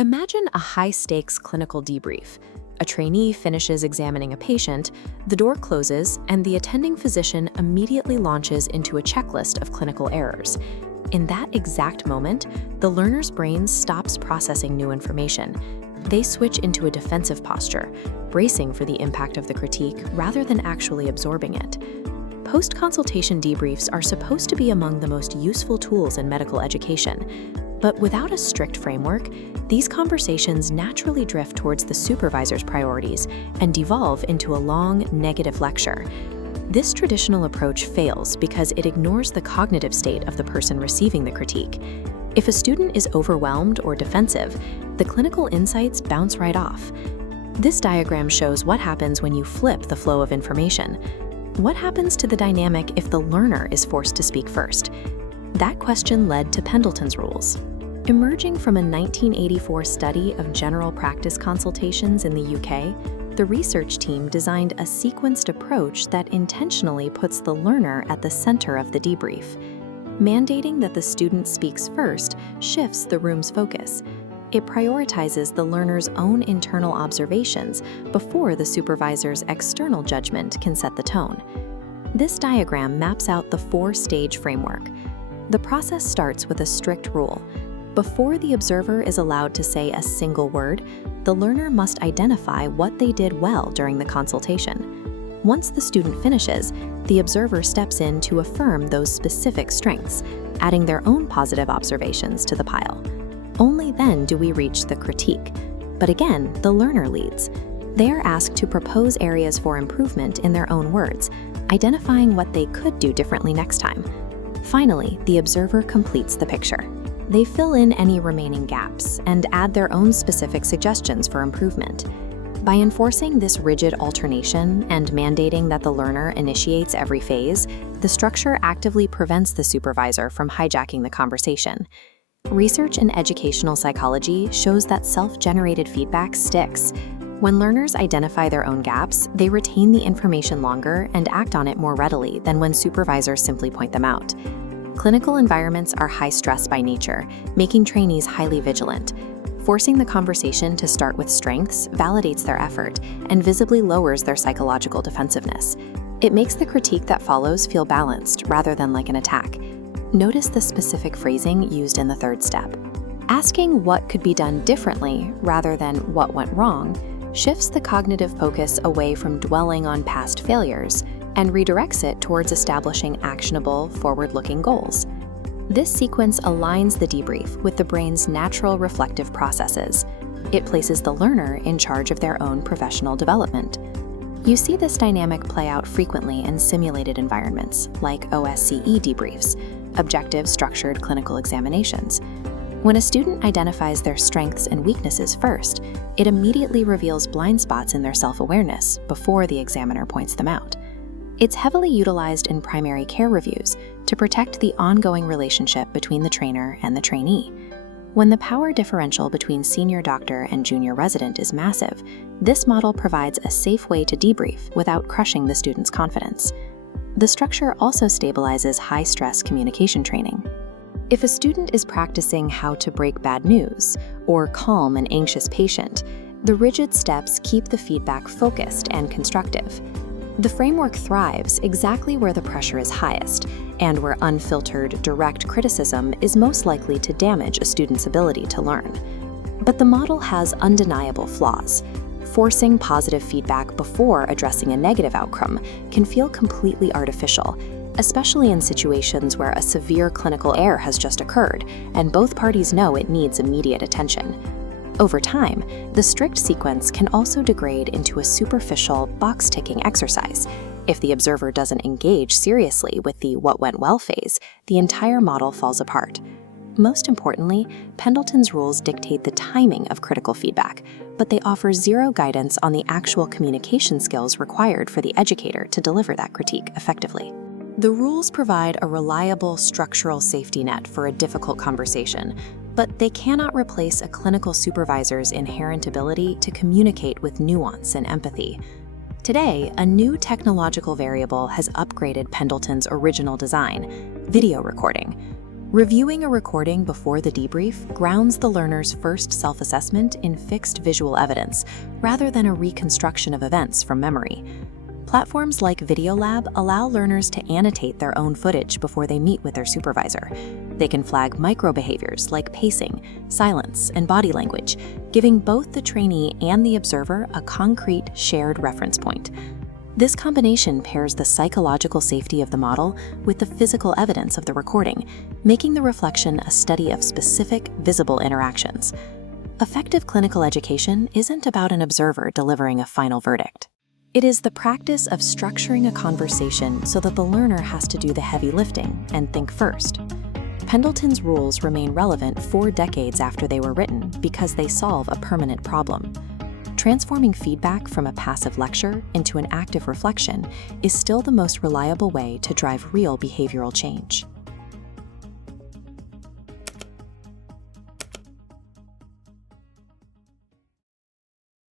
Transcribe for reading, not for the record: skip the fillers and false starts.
Imagine a high-stakes clinical debrief. A trainee finishes examining a patient, the door closes, and the attending physician immediately launches into a checklist of clinical errors. In that exact moment, the learner's brain stops processing new information. They switch into a defensive posture, bracing for the impact of the critique rather than actually absorbing it. Post-consultation debriefs are supposed to be among the most useful tools in medical education. But without a strict framework, these conversations naturally drift towards the supervisor's priorities and devolve into a long, negative lecture. This traditional approach fails because it ignores the cognitive state of the person receiving the critique. If a student is overwhelmed or defensive, the clinical insights bounce right off. This diagram shows what happens when you flip the flow of information. What happens to the dynamic if the learner is forced to speak first? That question led to Pendleton's rules. Emerging from a 1984 study of general practice consultations in the UK, the research team designed a sequenced approach that intentionally puts the learner at the center of the debrief. Mandating that the student speaks first shifts the room's focus. It prioritizes the learner's own internal observations before the supervisor's external judgment can set the tone. This diagram maps out the four-stage framework. The process starts with a strict rule. Before the observer is allowed to say a single word, the learner must identify what they did well during the consultation. Once the student finishes, the observer steps in to affirm those specific strengths, adding their own positive observations to the pile. Only then do we reach the critique. But again, the learner leads. They are asked to propose areas for improvement in their own words, identifying what they could do differently next time. Finally, the observer completes the picture. They fill in any remaining gaps and add their own specific suggestions for improvement. By enforcing this rigid alternation and mandating that the learner initiates every phase, the structure actively prevents the supervisor from hijacking the conversation. Research in educational psychology shows that self-generated feedback sticks. When learners identify their own gaps, they retain the information longer and act on it more readily than when supervisors simply point them out. Clinical environments are high stress by nature, making trainees highly vigilant. Forcing the conversation to start with strengths validates their effort and visibly lowers their psychological defensiveness. It makes the critique that follows feel balanced rather than like an attack. Notice the specific phrasing used in the third step. Asking what could be done differently rather than what went wrong shifts the cognitive focus away from dwelling on past failures and redirects it towards establishing actionable, forward-looking goals. This sequence aligns the debrief with the brain's natural reflective processes. It places the learner in charge of their own professional development. You see this dynamic play out frequently in simulated environments, like OSCE debriefs, objective structured clinical examinations. When a student identifies their strengths and weaknesses first, it immediately reveals blind spots in their self-awareness before the examiner points them out. It's heavily utilized in primary care reviews to protect the ongoing relationship between the trainer and the trainee. When the power differential between senior doctor and junior resident is massive, this model provides a safe way to debrief without crushing the student's confidence. The structure also stabilizes high-stress communication training. If a student is practicing how to break bad news or calm an anxious patient, the rigid steps keep the feedback focused and constructive. The framework thrives exactly where the pressure is highest and where unfiltered, direct criticism is most likely to damage a student's ability to learn. But the model has undeniable flaws. Forcing positive feedback before addressing a negative outcome can feel completely artificial, especially in situations where a severe clinical error has just occurred and both parties know it needs immediate attention. Over time, the strict sequence can also degrade into a superficial, box-ticking exercise. If the observer doesn't engage seriously with the what went well phase, the entire model falls apart. Most importantly, Pendleton's rules dictate the timing of critical feedback, but they offer zero guidance on the actual communication skills required for the educator to deliver that critique effectively. The rules provide a reliable structural safety net for a difficult conversation, but they cannot replace a clinical supervisor's inherent ability to communicate with nuance and empathy. Today, a new technological variable has upgraded Pendleton's original design: video recording. Reviewing a recording before the debrief grounds the learner's first self-assessment in fixed visual evidence, rather than a reconstruction of events from memory. Platforms like Videolab allow learners to annotate their own footage before they meet with their supervisor. They can flag micro-behaviors like pacing, silence, and body language, giving both the trainee and the observer a concrete, shared reference point. This combination pairs the psychological safety of the model with the physical evidence of the recording, making the reflection a study of specific, visible interactions. Effective clinical education isn't about an observer delivering a final verdict. It is the practice of structuring a conversation so that the learner has to do the heavy lifting and think first. Pendleton's rules remain relevant 4 decades after they were written because they solve a permanent problem. Transforming feedback from a passive lecture into an active reflection is still the most reliable way to drive real behavioral change.